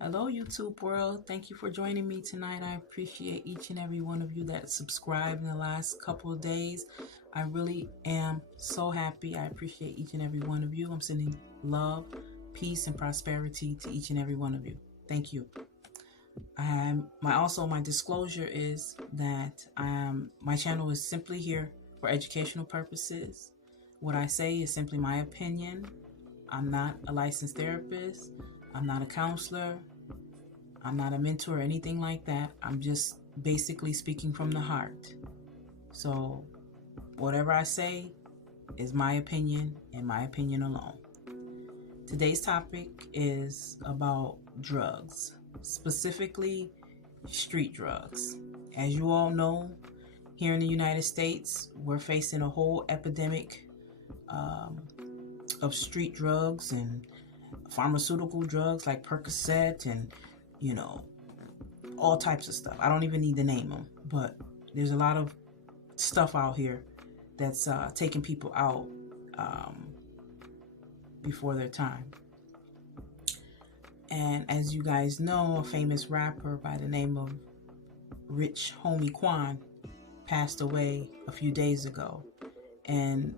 Hello, YouTube world. Thank you for joining me tonight. I appreciate each and every one of you that subscribed in the last couple of days. I really am so happy. I appreciate each and every one of you. I'm sending love, peace, and prosperity to each and every one of you. Thank you. My disclosure is that my channel is simply here for educational purposes. What I say is simply my opinion. I'm not a licensed therapist. I'm not a counselor. I'm not a mentor or anything like that. I'm just basically speaking from the heart. So whatever I say is my opinion and my opinion alone. Today's topic is about drugs, specifically street drugs. As you all know, here in the United States, we're facing a whole epidemic of street drugs and pharmaceutical drugs like Percocet and, all types of stuff. I don't even need to name them, but there's a lot of stuff out here that's taking people out before their time. And as you guys know, a famous rapper by the name of Rich Homie Quan passed away a few days ago. And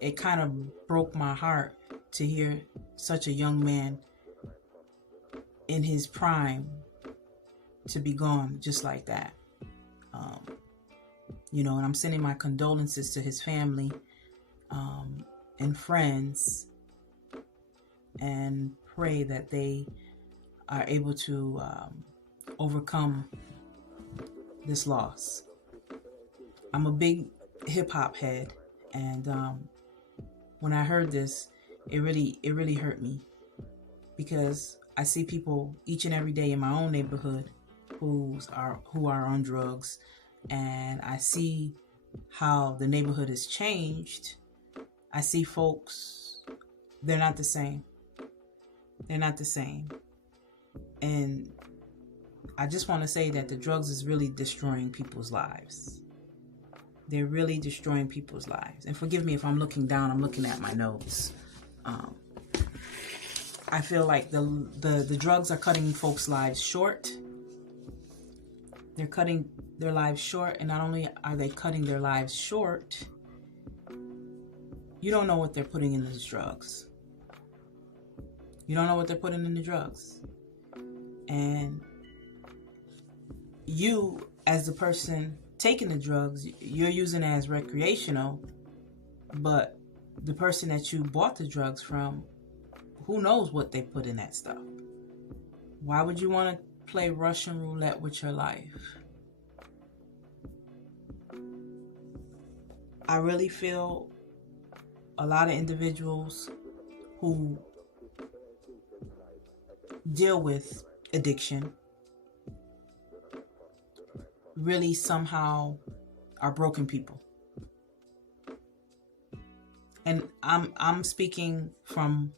it kind of broke my heart to hear such a young man in his prime to be gone just like that. And I'm sending my condolences to his family and friends, and pray that they are able to overcome this loss. I'm a big hip hop head, and when I heard this, it really hurt me, because I see people each and every day in my own neighborhood who are on drugs, and I see how the neighborhood has changed. I see folks, they're not the same. They're not the same. And I just want to say that the drugs is really destroying people's lives. They're really destroying people's lives. And forgive me if I'm looking down, I'm looking at my nose. I feel like the drugs are cutting folks' lives short. They're cutting their lives short, and not only are they cutting their lives short, you don't know what they're putting in these drugs. You don't know what they're putting in the drugs. And you, as the person taking the drugs, you're using it as recreational, but the person that you bought the drugs from, who knows what they put in that stuff? Why would you want to play Russian roulette with your life? I really feel a lot of individuals who deal with addiction really somehow are broken people. And I'm speaking from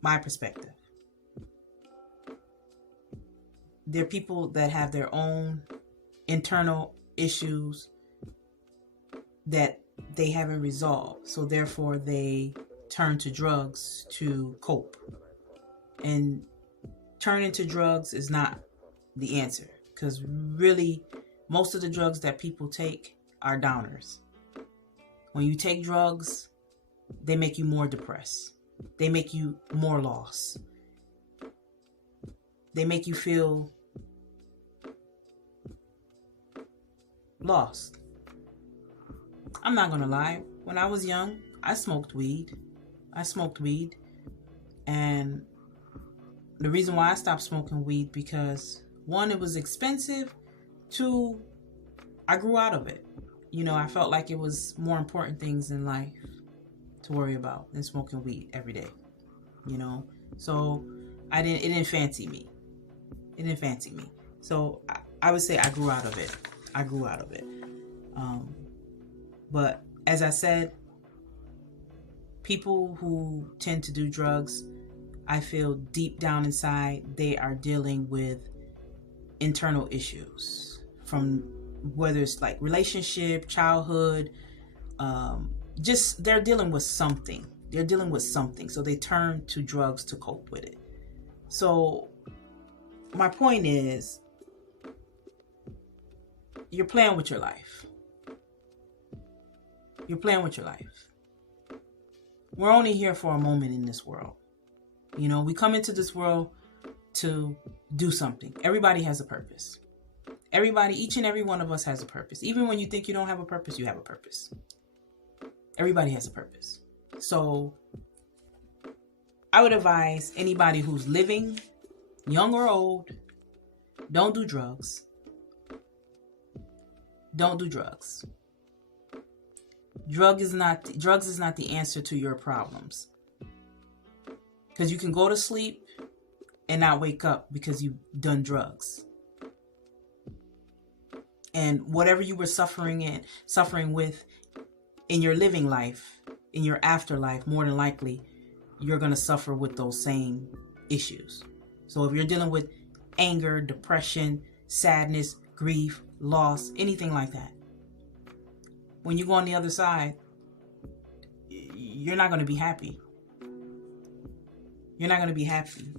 my perspective. They're people that have their own internal issues that they haven't resolved. So therefore they turn to drugs to cope. And turning to drugs is not the answer, because really most of the drugs that people take are downers. When you take drugs, they make you more depressed. They make you more lost. They make you feel lost. I'm not gonna lie. When I was young, I smoked weed. And the reason why I stopped smoking weed, because one, it was expensive. Two, I grew out of it. I felt like it was more important things in life to worry about than smoking weed every day. So it didn't fancy me. So I would say I grew out of it. But as I said, people who tend to do drugs, I feel deep down inside, they are dealing with internal issues, from whether it's like relationship, childhood, just they're dealing with something. So they turn to drugs to cope with it. So my point is, you're playing with your life. You're playing with your life. We're only here for a moment in this world. You know, we come into this world to do something. Everybody has a purpose. Everybody, each and every one of us has a purpose. Even when you think you don't have a purpose, you have a purpose. Everybody has a purpose. So I would advise anybody who's living, young or old, don't do drugs. Don't do drugs. Drugs is not the answer to your problems. Because you can go to sleep and not wake up because you've done drugs. And whatever you were suffering with in your living life, in your afterlife, more than likely, you're going to suffer with those same issues. So if you're dealing with anger, depression, sadness, grief, loss, anything like that, when you go on the other side, you're not going to be happy. You're not going to be happy.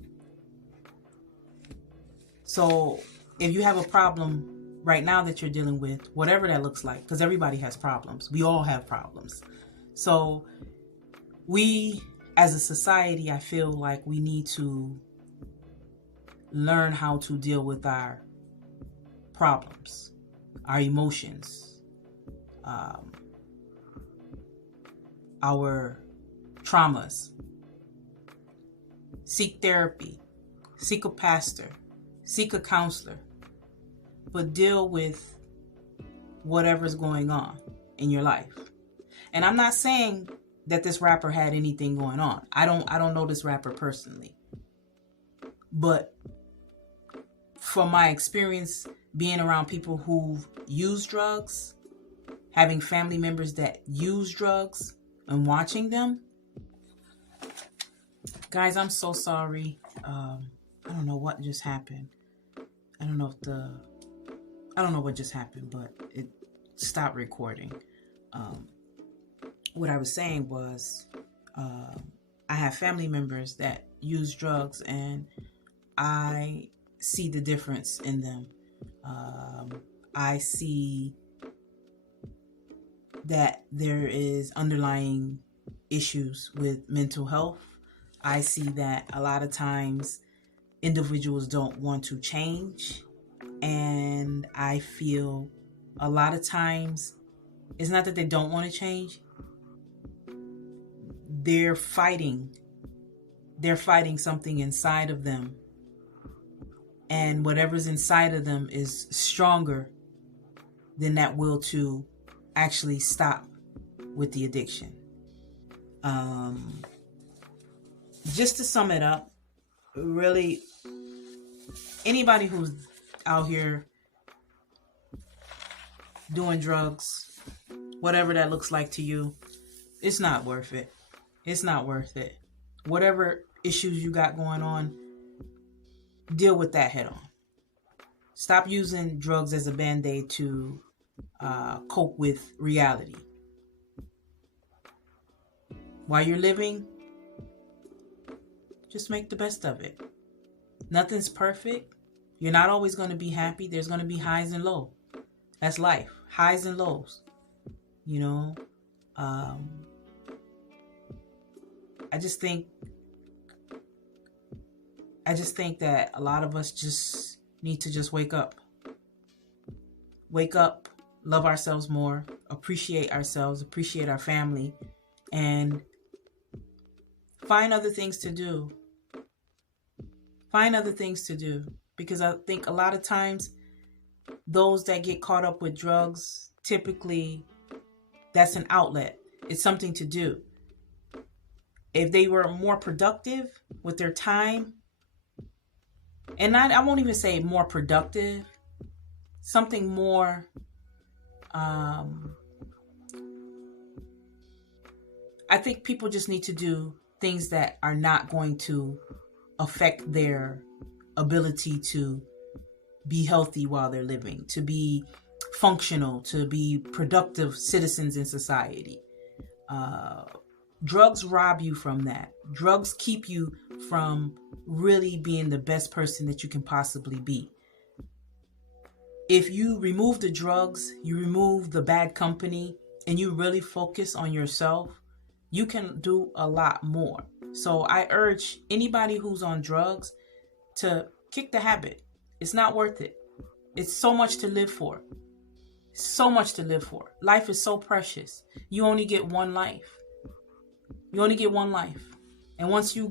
So if you have a problem right now that you're dealing with, whatever that looks like, because everybody has problems. We all have problems. So we, as a society, I feel like we need to learn how to deal with our problems, our emotions, our traumas. Seek therapy, seek a pastor, seek a counselor, but deal with whatever's going on in your life. And I'm not saying that this rapper had anything going on. I don't know this rapper personally. But from my experience being around people who've used drugs, having family members that use drugs and watching them, guys, I'm so sorry. I don't know what just happened. I don't know what just happened, but it stopped recording. What I was saying was, I have family members that use drugs, and I see the difference in them. I see that there is underlying issues with mental health. I see that a lot of times individuals don't want to change. And I feel a lot of times it's not that they don't want to change. They're fighting something inside of them. And whatever's inside of them is stronger than that will to actually stop with the addiction. Just to sum it up, really, anybody who's out here doing drugs, whatever that looks like to you, it's not worth it. It's not worth it. Whatever issues you got going on, deal with that head on. Stop using drugs as a band-aid to cope with reality. While you're living, just make the best of it. Nothing's perfect. You're not always going to be happy. There's going to be highs and lows. That's life. Highs and lows. You know, I just think that a lot of us just need to just wake up. Wake up, love ourselves more, appreciate ourselves, appreciate our family, and find other things to do. Find other things to do. Because I think a lot of times those that get caught up with drugs, typically that's an outlet. It's something to do. If they were more productive with their time, and I won't even say more productive, something more, I think people just need to do things that are not going to affect their ability to be healthy while they're living, to be functional, to be productive citizens in society. Drugs rob you from that. Drugs keep you from really being the best person that you can possibly be. If you remove the drugs, you remove the bad company, and you really focus on yourself, you can do a lot more. So I urge anybody who's on drugs to kick the habit. It's not worth it. It's so much to live for. So much to live for. Life is so precious. You only get one life. You only get one life. And once you